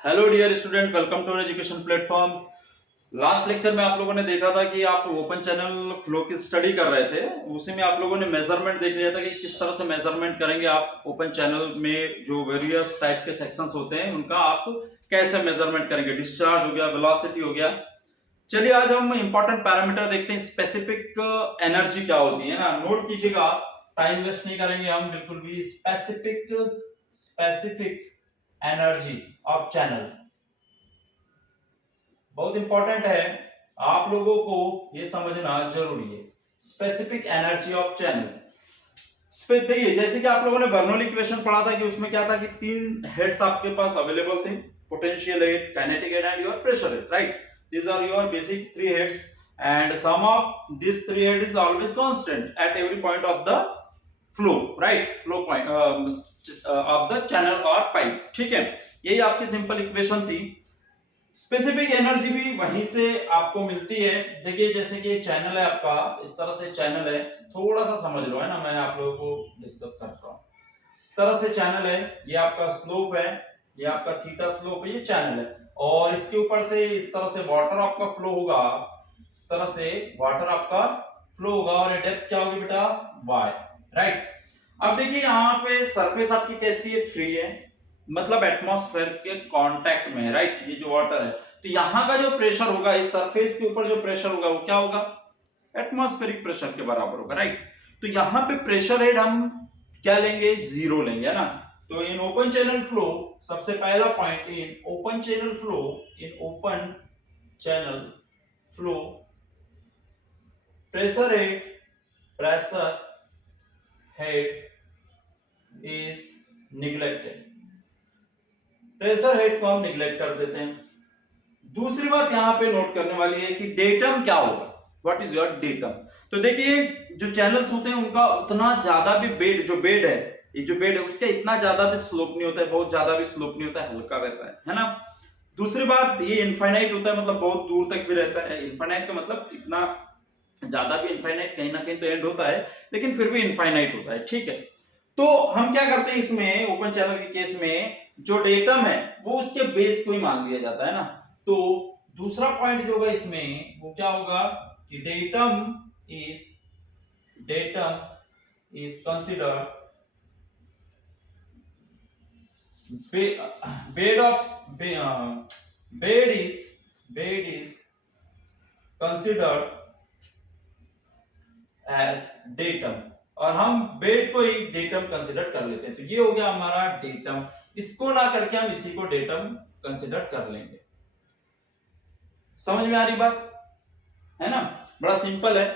Hello dear student, welcome to education platform. Last lecture में आप लोगों ने देखा था कि आप ओपन चैनल फ्लो की स्टडी कर रहे थे। उसी में आप लोगों ने मेजरमेंट देख लिया था कि किस तरह से मेजरमेंट करेंगे आप ओपन चैनल में जो वेरियस टाइप के सेक्शंस होते हैं उनका आप कैसे मेजरमेंट करेंगे। डिस्चार्ज हो गया, वेलोसिटी हो गया। चलिए आज हम इंपॉर्टेंट पैरामीटर देखते हैं। स्पेसिफिक एनर्जी क्या होती है ना, नोट कीजिएगा, टाइम वेस्ट नहीं करेंगे हम बिल्कुल भी। स्पेसिफिक एनर्जी ऑफ चैनल बहुत इंपॉर्टेंट है, आप लोगों को ये समझना जरूरी है। स्पेसिफिक एनर्जी ऑफ चैनल देखिए, जैसे कि आप लोगों ने बर्नौली इक्वेशन पढ़ा था कि उसमें क्या था कि तीन हेड्स आपके पास अवेलेबल थे, potential head, kinetic head and your pressure head, right. These are your basic three heads and sum of this three head is always constant at every point of the flow, right, flow point of the channel और pipe, ठीक है। यही आपकी simple equation थी। Specific energy भी वहीं से आपको मिलती है। देखिए जैसे कि चैनल है आपका, इस तरह से चैनल है, थोड़ा सा समझ लो, है ना, मैं आप लोगों को डिस्कस करता हूँ। इस तरह से चैनल है, ये आपका स्लोप है, ये आपका थीटा स्लोप है, ये चैनल है। और इसके ऊपर से इस तरह से वाटर आपका फ्लो होगा, इस तरह से वाटर आपका फ्लो होगा और ये डेप्थ क्या होगी बेटा, y, राइट। अब देखिए यहाँ पे सरफेस आपकी कैसी है, फ्री है, मतलब एटमॉस्फेयर के कांटेक्ट में है, राइट। ये जो वाटर है, तो यहाँ का जो प्रेशर होगा, इस सरफेस के ऊपर जो प्रेशर होगा वो क्या होगा, एटमॉस्फेरिक प्रेशर के बराबर होगा, राइट। तो यहाँ पे प्रेशर हेड हम क्या लेंगे, जीरो लेंगे, है ना। तो इन ओपन चैनल फ्लो, सबसे पहला point, in open channel flow, in open channel flow pressure head is neglected. Pressure head को हम निग्लेक्ट कर देते हैं। दूसरी बात यहां पे नोट करने वाली है कि डेटम क्या होगा, व्हाट इज योर डेटम। तो देखिए जो चैनल्स होते हैं उनका उतना ज्यादा भी बेड, जो बेड है, ये जो बेड है उसका इतना ज्यादा भी स्लोप नहीं होता है, बहुत ज्यादा भी स्लोप नहीं होता है, हल्का रहता है ना। दूसरी बात, ये इनफाइनाइट होता है, मतलब बहुत दूर तक भी रहता है। इनफाइनाइट का मतलब इतना ज्यादा भी इनफाइनाइट, कहीं ना कहीं तो एंड होता है, लेकिन फिर भी इनफाइनाइट होता है, ठीक है। तो हम क्या करते हैं इसमें, ओपन चैनल के केस में जो डेटम है वो उसके बेस को ही मान लिया जाता है ना। तो दूसरा पॉइंट जो होगा इसमें वो क्या होगा कि datum is considered bed of bed is considered as datum, और हम बेड को ही डेटम कंसिडर कर लेते हैं। तो ये हो गया हमारा डेटम, इसको ना करके हम इसी को डेटम कंसिडर कर लेंगे। समझ में आ रही बात, है ना, बड़ा सिंपल है।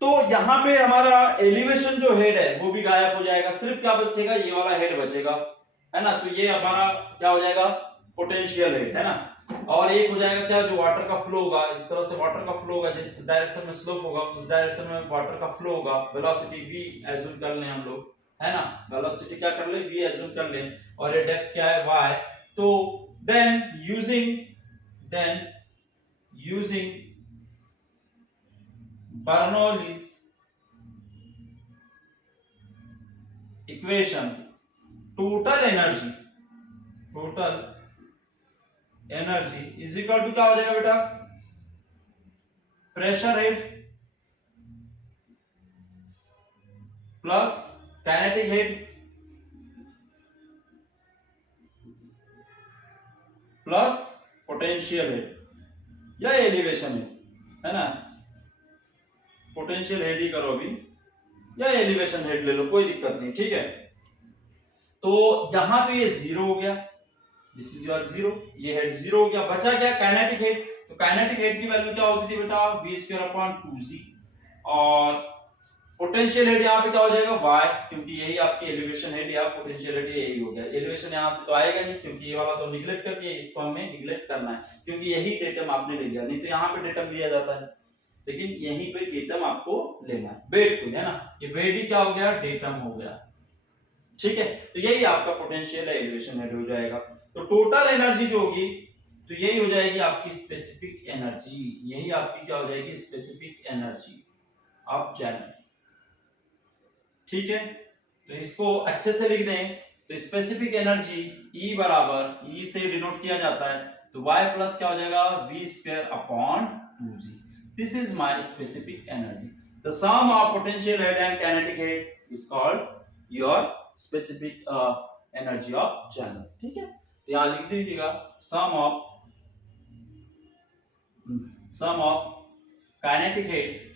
तो यहां पे हमारा एलिवेशन जो हेड है वो भी गायब हो जाएगा, सिर्फ क्या बचेगा, ये वाला हेड बचेगा, है ना। तो ये हमारा क्या हो जाएगा, पोटेंशियल हेड, है ना। और एक हो जाएगा क्या, जो वाटर का फ्लो होगा, इस तरह से वाटर का फ्लो होगा, जिस डायरेक्शन में स्लोप होगा उस डायरेक्शन में वाटर का फ्लो होगा। वेलोसिटी v एज्यूम कर लें हम लोग, है ना, वेलोसिटी क्या कर ले, v एज्यूम कर लें, और ये डेप्थ क्या है, y। तो then using Bernoulli's equation, total energy is equal to क्या हो जाएगा बेटा, pressure head plus kinetic head plus potential head या एलिवेशन है ना। पोटेंशियल हेड ही करो अभी, या एलिवेशन हेड ले लो, कोई दिक्कत नहीं, ठीक है। तो यहां तो ये जीरो हो गया, दिस इज योर जीरो, ये हेड जीरो हो गया, बचा क्या, काइनेटिक हेड। तो काइनेटिक हेड की वैल्यू क्या होती थी बेटा, v²/2g, और पोटेंशियल हेड यहाँ पे क्या हो जाएगा, y, क्योंकि यही आपकी एलिवेशन हेड या पोटेंशियल हेड यही हो गया। एलिवेशन यहाँ से तो आएगा नहीं, क्योंकि ये वाला तो निगलेक्ट कर दिया, इसको हमें निगलेक्ट करना है, क्योंकि यही डेटम आपने ले लिया, नहीं तो यहाँ पे डेटम लिया जाता है, लेकिन यहीं पे डेटम आपको लेना है, बेड को, है ना। ये बेड ही क्या हो गया, डेटम हो गया, ठीक है। तो यही आपका पोटेंशियल एलिवेशन हेड हो जाएगा। तो टोटल एनर्जी जो होगी तो यही हो जाएगी आपकी स्पेसिफिक एनर्जी, यही आपकी क्या हो जाएगी, स्पेसिफिक एनर्जी ऑफ चैनल, ठीक है। तो इसको अच्छे से लिख दें तो स्पेसिफिक एनर्जी E बराबर E से डिनोट किया जाता है, तो Y प्लस क्या हो जाएगा V square upon 2G। This is my specific energy. The sum of potential head and kinetic head is called your specific energy of channel. ठीक है, तो यहां लिख दीजिएगा sum of kinetic head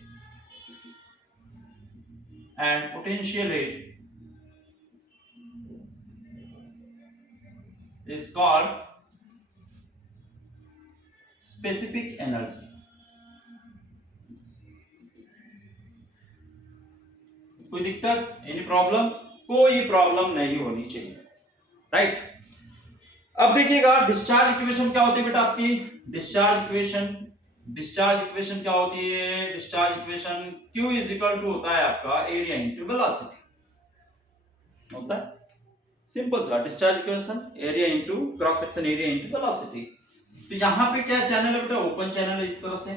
and potential rate is called specific energy। कोई दिक्कत, any problem? कोई problem नहीं होनी चाहिए, राइट। अब देखिएगा डिस्चार्ज इक्वेशन क्या होती है बेटा आपकी। डिस्चार्ज इक्वेशन क्या होती है? Discharge equation Q is equal to होता है आपका एरिया इंटू वेलोसिटी होता है। सिंपल सा discharge equation, area into cross section area into velocity. तो यहाँ पे क्या चैनल है बेटा? ओपन चैनल है इस तरह से।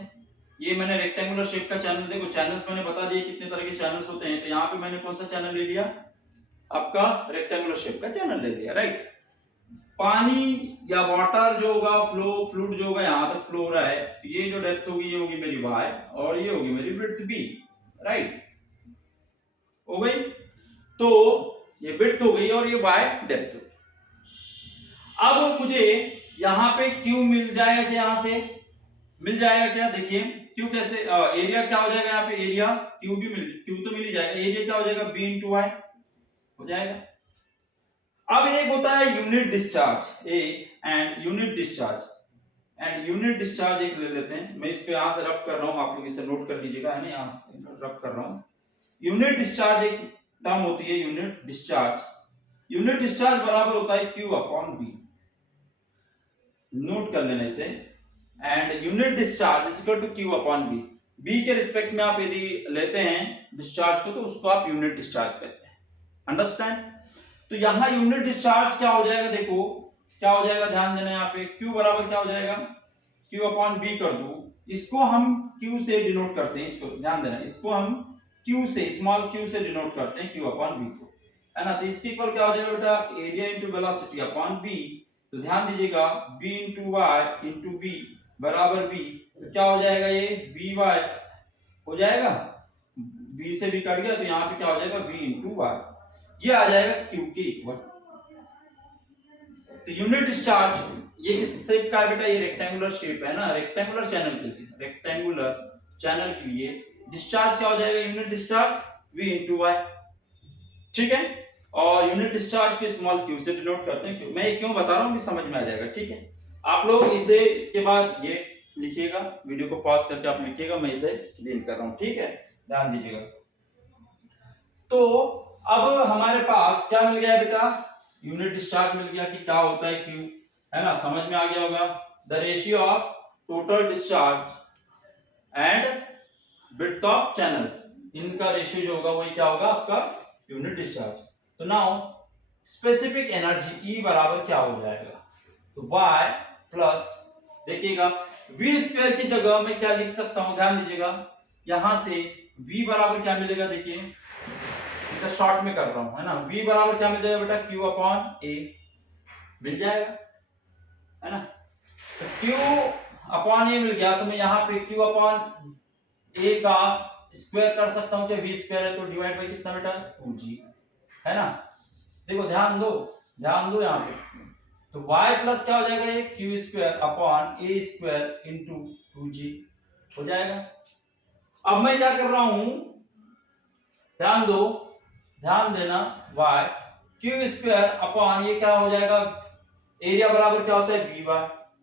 ये मैंने रेक्टेंगुलर शेप का चैनल, देखो चैनल्स मैंने बता दिए कितने तरह के चैनल्स होते हैं। तो यहाँ पे मैंने कौन सा चैनल ले लिया? आपका रेक्टेंगुलर शेप का चैनल ले लिया, राइट। पानी या वाटर जो होगा, फ्लूइड जो होगा, यहाँ तक फ्लो हो रहा है, तो ये जो डेप्थ होगी ये होगी मेरी y और ये होगी मेरी विड्थ b, राइट। हो गई, तो ये विड्थ हो गई और ये y डेप्थ हो गई। अब मुझे यहाँ पे Q मिल जाएगा क्या? यहाँ से मिल जाएगा क्या? देखिए Q कैसे, एरिया क्या हो जाएगा यहाँ पे? एरिया Q तो मिल ही जाएगा। एरिया क्या हो जाएगा? b इंटू वाई हो जाएगा। अब एक होता है यूनिट डिस्चार्ज यूनिट डिस्चार्ज एक ले लेते हैं। मैं इसको यहां से रफ कर रहा हूं, आप लोग इसे नोट कर लीजिएगा, है ना, यहां से रफ कर रहा हूं। यूनिट डिस्चार्ज एक टर्म होती है, यूनिट डिस्चार्ज बराबर होता है Q अपॉन B। नोट कर लेना इसे। And unit discharge is equal to Q upon B। B के रिस्पेक्ट में आप यदि लेते हैं डिस्चार्ज को, तो उसको आप यूनिट डिस्चार्ज कहते हैं। अंडरस्टैंड? तो यहां यूनिट डिस्चार्ज क्या हो जाएगा? देखो क्या हो जाएगा, ध्यान देना। यहाँ पे Q बराबर क्या हो जाएगा? Q अपॉन B कर दो। इसको हम Q से डिनोट करते हैं, इसको ध्यान देना, इसको हम Q से, स्मॉल q से डिनोट करते हैं Q अपॉन B को, है ना। तो इसके इक्वल क्या हो जाएगा बेटा? Area into velocity upon B। तो ध्यान दीजिएगा B into y into B बराबर B। तो क्या हो जाएगा? ये Vy हो जाएगा, B से B कट गया, तो यहाँ पे क्या हो जाएगा? V इंटू वाई, ये आ जाएगा Q के इक्वल। तो यूनिट डिस्चार्ज ये किस शेप का है बेटा? ये रेक्टेंगुलर शेप है ना, रेक्टेंगुलर चैनल के लिए डिस्चार्ज क्या हो जाएगा? Unit discharge V into y, ठीक है। और यूनिट डिस्चार्ज के स्मॉल q से डिनोट करते हैं। मैं ये क्यों बता रहा हूँ भी समझ में आ जाएगा, ठीक है। आप लोग इसे इसके बाद ये लिखिएगा, वीडियो को पॉज करके आप लिखिएगा, मैं इसे क्लीन कर रहा हूँ, ठीक है, ध्यान दीजिएगा। तो अब हमारे पास क्या मिल गया बेटा? यूनिट डिस्चार्ज मिल गया कि क्या होता है Q, है ना, समझ में आ गया होगा। The ratio of total discharge and width of channel, इनका रेशियो जो होगा वही क्या होगा? आपका यूनिट डिस्चार्ज। तो नाउ स्पेसिफिक एनर्जी E बराबर क्या हो जाएगा? तो Y प्लस, देखिएगा V स्क्वायर की जगह मैं क्या लिख सकता हूं, ध्यान दीजिएगा। यहां से V बराबर क्या मिलेगा? देखिए इतना शॉर्ट में कर रहा हूं, है ना। V बराबर क्या मिल जाएगा बेटा? Q अपॉन A मिल जाएगा, है ना। तो Q अपॉन A मिल गया, तो मैं यहाँ पे Q अपॉन A का स्क्वायर कर सकता हूं, क्या V स्क्वायर है तो डिवाइड बाय कितना बेटा? 2G, है ना। देखो ध्यान दो यहाँ पे। तो y प्लस क्या हो जाएगा? ये Q square upon A square into 2G हो जाएगा। अब मैं क्या कर रहा हूं, ध्यान देना, y Q स्क्वायर अपॉन ये क्या हो जाएगा? एरिया बराबर क्या होता है? By,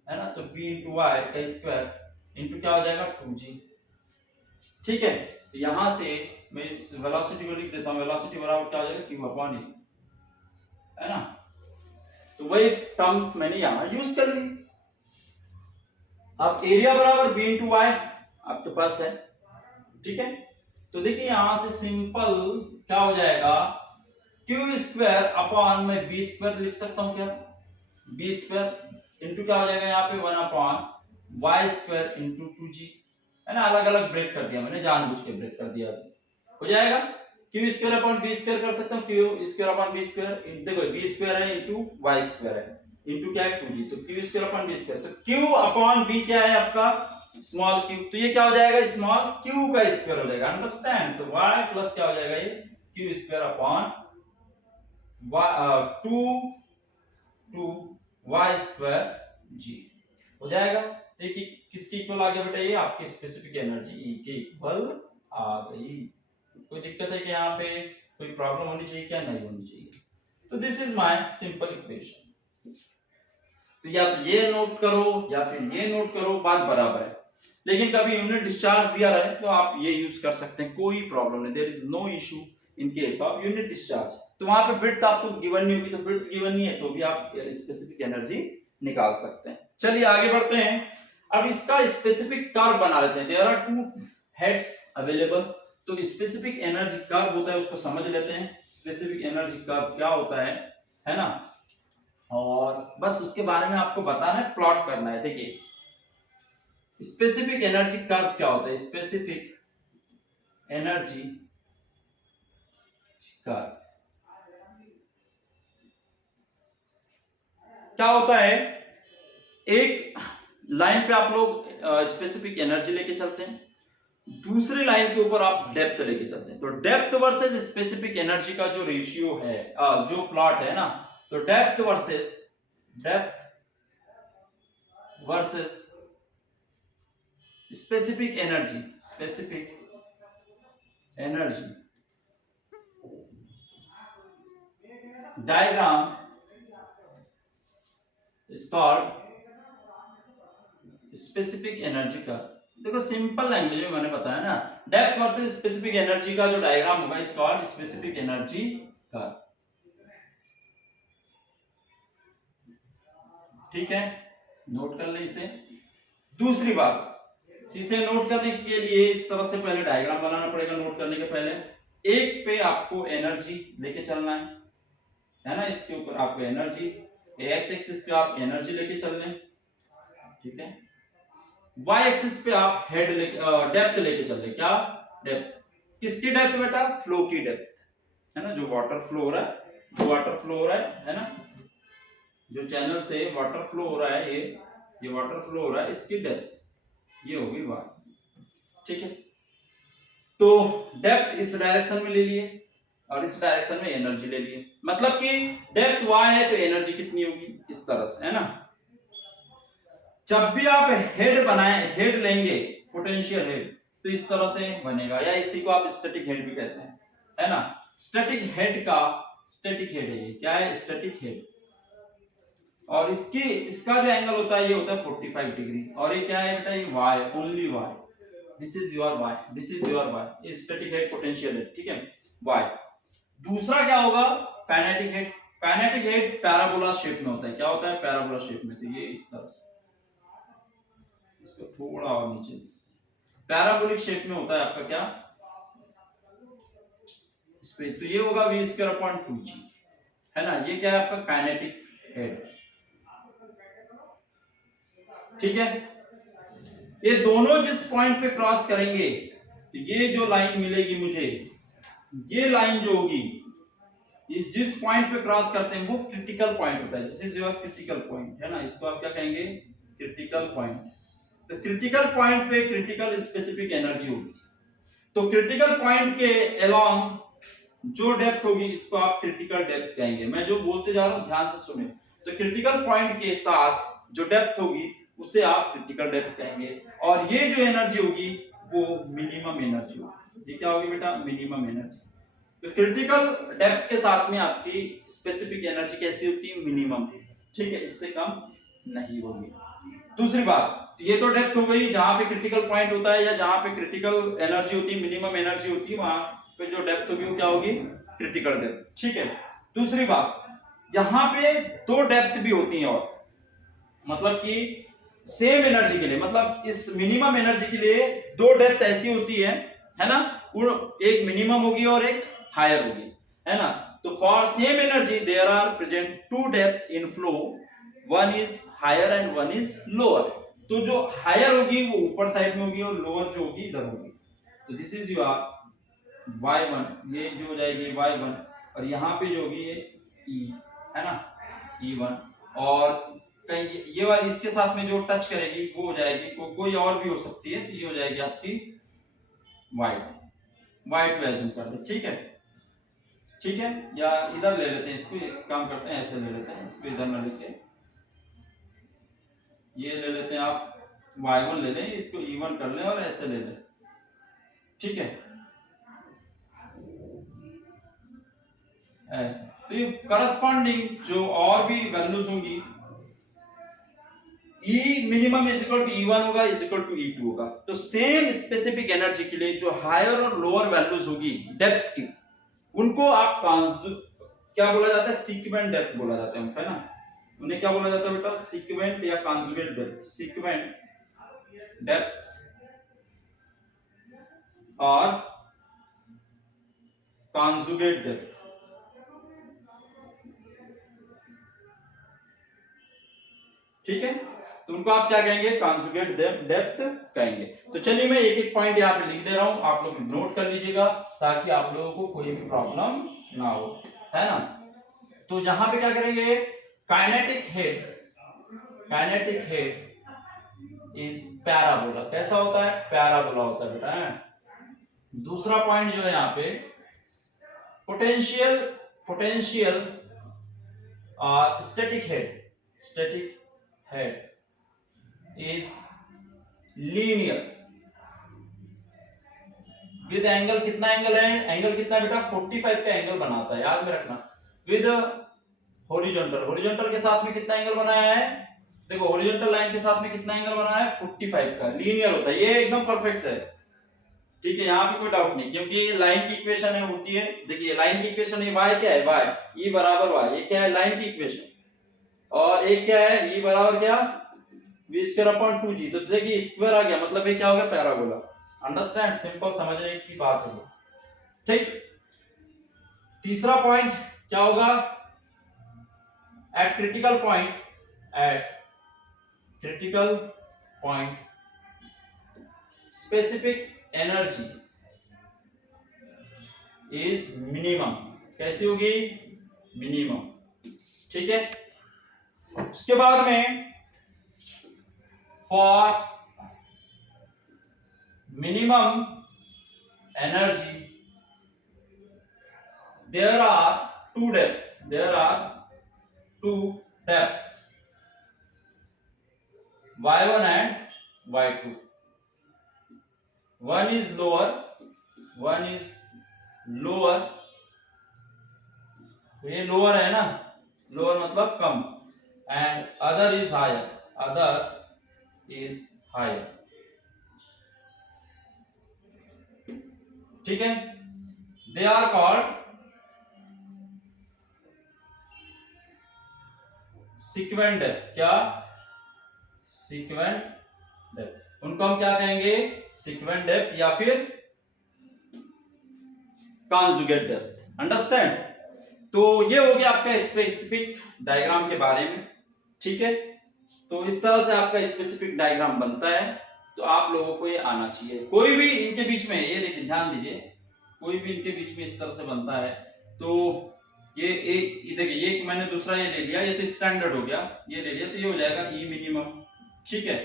है ना। तो B इंटू वाई का स्क्वायर इंटू क्या हो जाएगा? 2G, ठीक है। तो यहां से मैं इस वेलोसिटी को लिख देता हूं, वेलोसिटी बराबर क्या हो जाएगा? Q अपॉन A, है ना। तो वही टर्म मैंने यहां यूज कर ली। अब एरिया बराबर B इंटू वाई आपके पास है, ठीक है। तो देखिए यहां से सिंपल क्या हो जाएगा? Q स्क्वायर अपॉन में B स्क्वायर लिख सकता हूं क्या? B स्क्वायर इंटू क्या हो जाएगा यहाँ पे? 1 upon Y square into 2G, है ना। अलग अलग ब्रेक कर दिया मैंने, जानबूझ के ब्रेक कर दिया, हो जाएगा। Q square upon b square कर सकता हूँ, q square upon b square, देखो बी स्क्वायर है इंटू वाई स्क्वायर है, इंटू क्या है 2g, तो q square upon b square, तो क्यू अपॉन बी क्या है आपका स्मॉल क्यू, तो ये क्या हो जाएगा स्मॉल क्यू का स्क्वायर हो जाएगा, अंडरस्टैंड, तो y प्लस क्या हो जाएगा ये Q square upon 2 y square g हो जाएगा। तो ये किसकी इक्वल आ गया बेटा, ये आपकी स्पेसिफिक एनर्जी ई के इक्वल आ गई। कोई दिक्कत है कि यहाँ पे कोई प्रॉब्लम होनी चाहिए क्या, नहीं होनी चाहिए। तो this is my simple equation. तो या तो ये नोट करो या फिर ये नोट करो, बात बराबर है, लेकिन कभी यूनिट डिस्चार्ज दिया रहे तो आप ये यूज कर सकते हैं, कोई प्रॉब्लम नहीं, there is no issue in case of unit discharge. तो वहां पे ब्रेड्थ आपको गिवन नहीं होगी, तो ब्रेड्थ गिवन नहीं है तो भी आप स्पेसिफिक एनर्जी निकाल सकते हैं। चलिए आगे बढ़ते हैं, अब इसका स्पेसिफिक कर्व बना लेते हैं। देयर आर 2 हेड्स अवेलेबल, तो स्पेसिफिक एनर्जी कर्व होता है उसको समझ लेते हैं। स्पेसिफिक एनर्जी कर्व क्या होता है ना, और बस उसके बारे में आपको बताना है, प्लॉट करना है। देखिए स्पेसिफिक एनर्जी कर्व क्या होता है, स्पेसिफिक एनर्जी कर्व क्या होता है, एक लाइन पे आप लोग स्पेसिफिक एनर्जी लेके चलते हैं, दूसरी लाइन के ऊपर आप डेप्थ लेके चलते हैं, तो डेप्थ वर्सेस स्पेसिफिक एनर्जी का जो रेशियो है, जो प्लॉट है ना, तो depth versus specific energy diagram is called specific energy का। देखो सिंपल लैंग्वेज में मैंने बताया ना, डेप्थ वर्सेस स्पेसिफिक एनर्जी का जो डायग्राम होगा इज कॉल्ड स्पेसिफिक एनर्जी का, ठीक है, नोट कर ले इसे। दूसरी बात, इसे नोट करने के लिए इस तरह से पहले डायग्राम बनाना पड़ेगा। नोट करने के पहले एक पे आपको एनर्जी लेके चलना है ना, इसके ऊपर आपको एनर्जी, एक्स एक्सिस पे आप एनर्जी लेके चल लें, ठीक है, वाई एक्सिस पे आप हेड डेप्थ लेके चल लें। क्या डेप्थ, किसकी डेप्थ बेटा, फ्लो की डेप्थ, है ना, जो वाटर फ्लो हो रहा है ना, जो चैनल से वाटर फ्लो हो रहा है, ये वाटर फ्लो हो रहा है, इसकी डेप्थ ये होगी वाई, ठीक है। तो डेप्थ इस डायरेक्शन में ले लिए और इस डायरेक्शन में एनर्जी ले लिए, मतलब कि डेप्थ वाई है तो एनर्जी कितनी होगी, इस तरह से, है ना। जब भी आप हेड लेंगे, पोटेंशियल हेड, तो इस तरह से बनेगा, या इसी को आप स्टैटिक हेड भी कहते हैं, है ना। स्टैटिक हेड है ये, क्या है, स्टैटिक हेड, और इसका जो एंगल होता है ये होता है 45 डिग्री, और ये क्या है बेटा, ये y, only y, this is your y, ये स्टैटिक हेड पोटेंशियल हेड, ठीक है, वाई। दूसरा क्या होगा, काइनेटिक हेड पैराबोला शेप में होता है। क्या होता है, पैराबोला शेप में, तो ये इस तरह से, इसको थोड़ा और नीचे, पैराबोलिक शेप में होता है आपका, क्या इस पे, तो ये होगा v स्क्वायर अपॉन 2g, है ना, ये क्या है आपका काइनेटिक हेड, ठीक है। ये दोनों जिस पॉइंट पे क्रॉस करेंगे, तो ये जो लाइन मिलेगी मुझे, ये लाइन जो होगी, ये जिस पॉइंट पे क्रॉस करते हैं वो क्रिटिकल पॉइंट होता है, this is your critical point, है ना, इसको आप क्या कहेंगे, क्रिटिकल पॉइंट। तो क्रिटिकल पॉइंट पे क्रिटिकल स्पेसिफिक एनर्जी होगी, तो क्रिटिकल पॉइंट के अलोंग जो डेप्थ होगी इसको आप क्रिटिकल डेप्थ कहेंगे। मैं जो बोलते जा रहा हूं ध्यान से सुने, तो क्रिटिकल पॉइंट के साथ जो डेप्थ होगी उसे आप क्रिटिकल डेप्थ कहेंगे, और ये जो एनर्जी होगी वो मिनिमम एनर्जी होगी। ये क्या होगी बेटा, मिनिमम एनर्जी। तो क्रिटिकल डेप्थ के साथ में आपकी स्पेसिफिक एनर्जी कैसी होती है, मिनिमम, ठीक है, इससे कम नहीं होगी। दूसरी बात, ये तो डेप्थ हो गई जहां पे क्रिटिकल पॉइंट होता है या जहां पे क्रिटिकल एनर्जी होती है, मिनिमम एनर्जी होती है, वहां पे जो डेप्थ होगी वो क्या होगी, क्रिटिकल डेप्थ, ठीक है। दूसरी बात, यहां पे दो डेप्थ भी होती हैं, और मतलब कि सेम एनर्जी के लिए, मतलब इस मिनिमम एनर्जी के लिए दो डेप्थ ऐसी होती है ना, एक मिनिमम होगी और एक हायर होगी, है ना। तो for same energy there are present two depth in flow, one is higher and one is lower. तो जो हायर होगी वो ऊपर साइड में होगी और लोअर जो होगी इधर होगी। तो दिस इज योर y1, ये जो हो जाएगी y1, और यहाँ पे जो होगी ये e, है ना, e1, और कहीं ये वाली इसके साथ में जो टच करेगी वो हो जाएगी कोई और भी हो सकती है, तो ये हो जाएगी आपकी y2 एज्यूम कर दे, ठीक है, ठीक है। या इधर ले लेते हैं इसको, एक काम करते हैं ऐसे ले लेते हैं इसको, इधर ना लेके ये ले लेते हैं, आप y1 ले लें, इसको e1 कर लें और ऐसे ले लें, ठीक है, ऐसे। तो ये करस्पॉन्डिंग जो और भी वैल्यूज होंगी, E minimum is equal to E1 होगा, इज इक्वल टू E2 होगा। तो सेम स्पेसिफिक एनर्जी के लिए जो हायर और लोअर वैल्यूज होगी डेप्थ की, उनको आप क्या बोला जाता है, सीक्वेंट डेप्थ बोला जाता है, है ना, उन्हें क्या बोला जाता है बेटा, सीक्वेंट या कॉन्जुगेट डेप्थ, सीक्वेंट डेप्थ और कॉन्जुगेट डेप्थ, ठीक है। तो उनको आप क्या कहेंगे, कॉन्जुगेट डेप्थ कहेंगे। तो चलिए मैं एक एक पॉइंट यहाँ पे लिख दे रहा हूं, आप लोग नोट कर लीजिएगा ताकि आप लोगों को कोई भी प्रॉब्लम ना हो, है ना। तो यहाँ पे क्या करेंगे, काइनेटिक हेड इज पैराबोला, कैसा होता है, पैराबोला होता है बेटा, है। दूसरा पॉइंट जो है यहाँ पे, potential static head is linear with angle, कितना एंगल है, एंगल कितना बेटा 45 का एंगल बनाता है, याद में रखना। विद हॉरिजॉन्टल के साथ में कितना एंगल बनाया है, देखो हॉरिजॉन्टल लाइन के साथ में कितना एंगल बनाया है 45 का, लीनियर होता है, ये एकदम परफेक्ट है, ठीक है, यहाँ पे कोई डाउट नहीं, क्योंकि लाइन की इक्वेशन है होती है, देखिए लाइन की इक्वेशन है, y क्या है, y e बराबर y, ये क्या है लाइन की इक्वेशन, और एक क्या है e बराबर क्या v स्क्वायर अपॉन 2g, तो देखिए स्क्वायर आ गया, मतलब ये क्या होगा, पैराबोला। अंडरस्टैंड, सिंपल समझने की बात है, ठीक। तीसरा पॉइंट क्या होगा, eight critical point specific energy is minimum, कैसी होगी, मिनिमम, ठीक है। उसके बाद में for minimum energy there are two depths, y1 and y2, one is lower, ये लोअर है ना, लोअर मतलब कम, and other is higher, ठीक है। They are called sequent depth, क्या, सीक्वेंट डेप्थ, उनको हम क्या कहेंगे, सीक्वेंट डेप्थ या फिर कॉन्जुगेट डेप्थ, अंडरस्टैंड। तो ये हो गया आपका स्पेसिफिक डायग्राम के बारे में, ठीक है। तो इस तरह से आपका स्पेसिफिक डायग्राम बनता है, तो आप लोगों को ये आना चाहिए। कोई भी इनके बीच में, ये देखिए ध्यान दीजिए, कोई भी इनके बीच में इस तरह से बनता है, तो ये एक देखिए, ये मैंने दूसरा ये ले लिया, ये तो स्टैंडर्ड हो गया, ये ले लिया, तो ये हो जाएगा ई मिनिमम, ठीक है।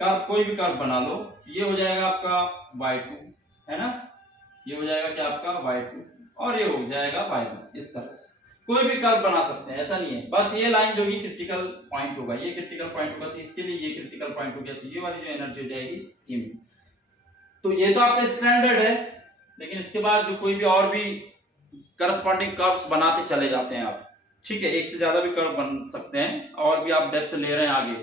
कर्व, कोई भी कर्व बना लो, ये हो जाएगा आपका y2, है ना, ये हो जाएगा क्या आपका y2, और ये हो जाएगा y1, इस तरह से कोई भी कर्व बना सकते हैं, ऐसा नहीं है, बस ये लाइन जो भी क्रिटिकल पॉइंट होगा, ये क्रिटिकल पॉइंट होगा, तो इसके लिए ये क्रिटिकल पॉइंट हो गया, तो ये वाली जो एनर्जी हो जाएगी ये में। तो ये तो आपका स्टैंडर्ड है, लेकिन इसके बाद जो कोई भी और भी करस्पॉन्डिंग कर्व्स बनाते चले जाते हैं आप, ठीक है, एक से ज्यादा भी कर्व बन सकते हैं, और भी आप डेप्थ ले रहे हैं आगे,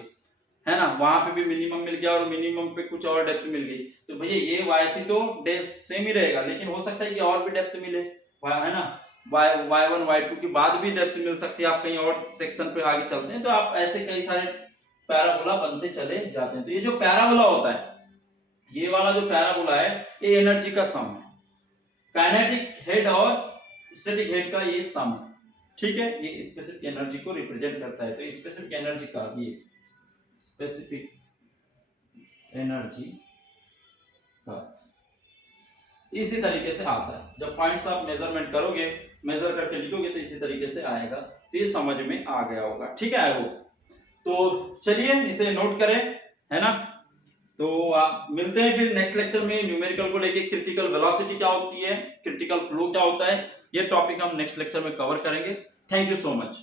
है ना, वहां पे भी मिनिमम मिल गया और मिनिमम पे कुछ और डेप्थ मिल गई, तो भैया ये y तो सेम ही रहेगा, लेकिन हो सकता है कि और भी डेप्थ मिले, है ना, y1 y2 के बाद भी डेप्थ मिल सकती है, आप कहीं और सेक्शन पे आगे चलते हैं, तो आप ऐसे कई सारे पैराबोला बनते चले जाते हैं। तो ये जो पैराबोला होता है, ये वाला जो पैराबोला है, ये एनर्जी का सम है, काइनेटिक हेड और स्टैटिक हेड का ये सम, ठीक है, ये स्पेसिफिक एनर्जी को रिप्रेजेंट करता है। तो स्पेसिफिक एनर्जी का ये स्पेसिफिक एनर्जी का इसी तरीके से आता है। जब पॉइंट्स आप मेजरमेंट करोगे, मेजर करके लिखोगे तो इसी तरीके से आएगा। तो ये समझ में आ गया होगा, ठीक है। I hope. तो चलिए इसे नोट करें, है ना। तो आप मिलते हैं फिर नेक्स्ट लेक्चर में न्यूमेरिकल को लेके। क्रिटिकल वेलोसिटी क्या होती है, क्रिटिकल फ्लो क्या होता है, ये टॉपिक हम नेक्स्ट लेक्चर में कवर करेंगे। Thank you so much.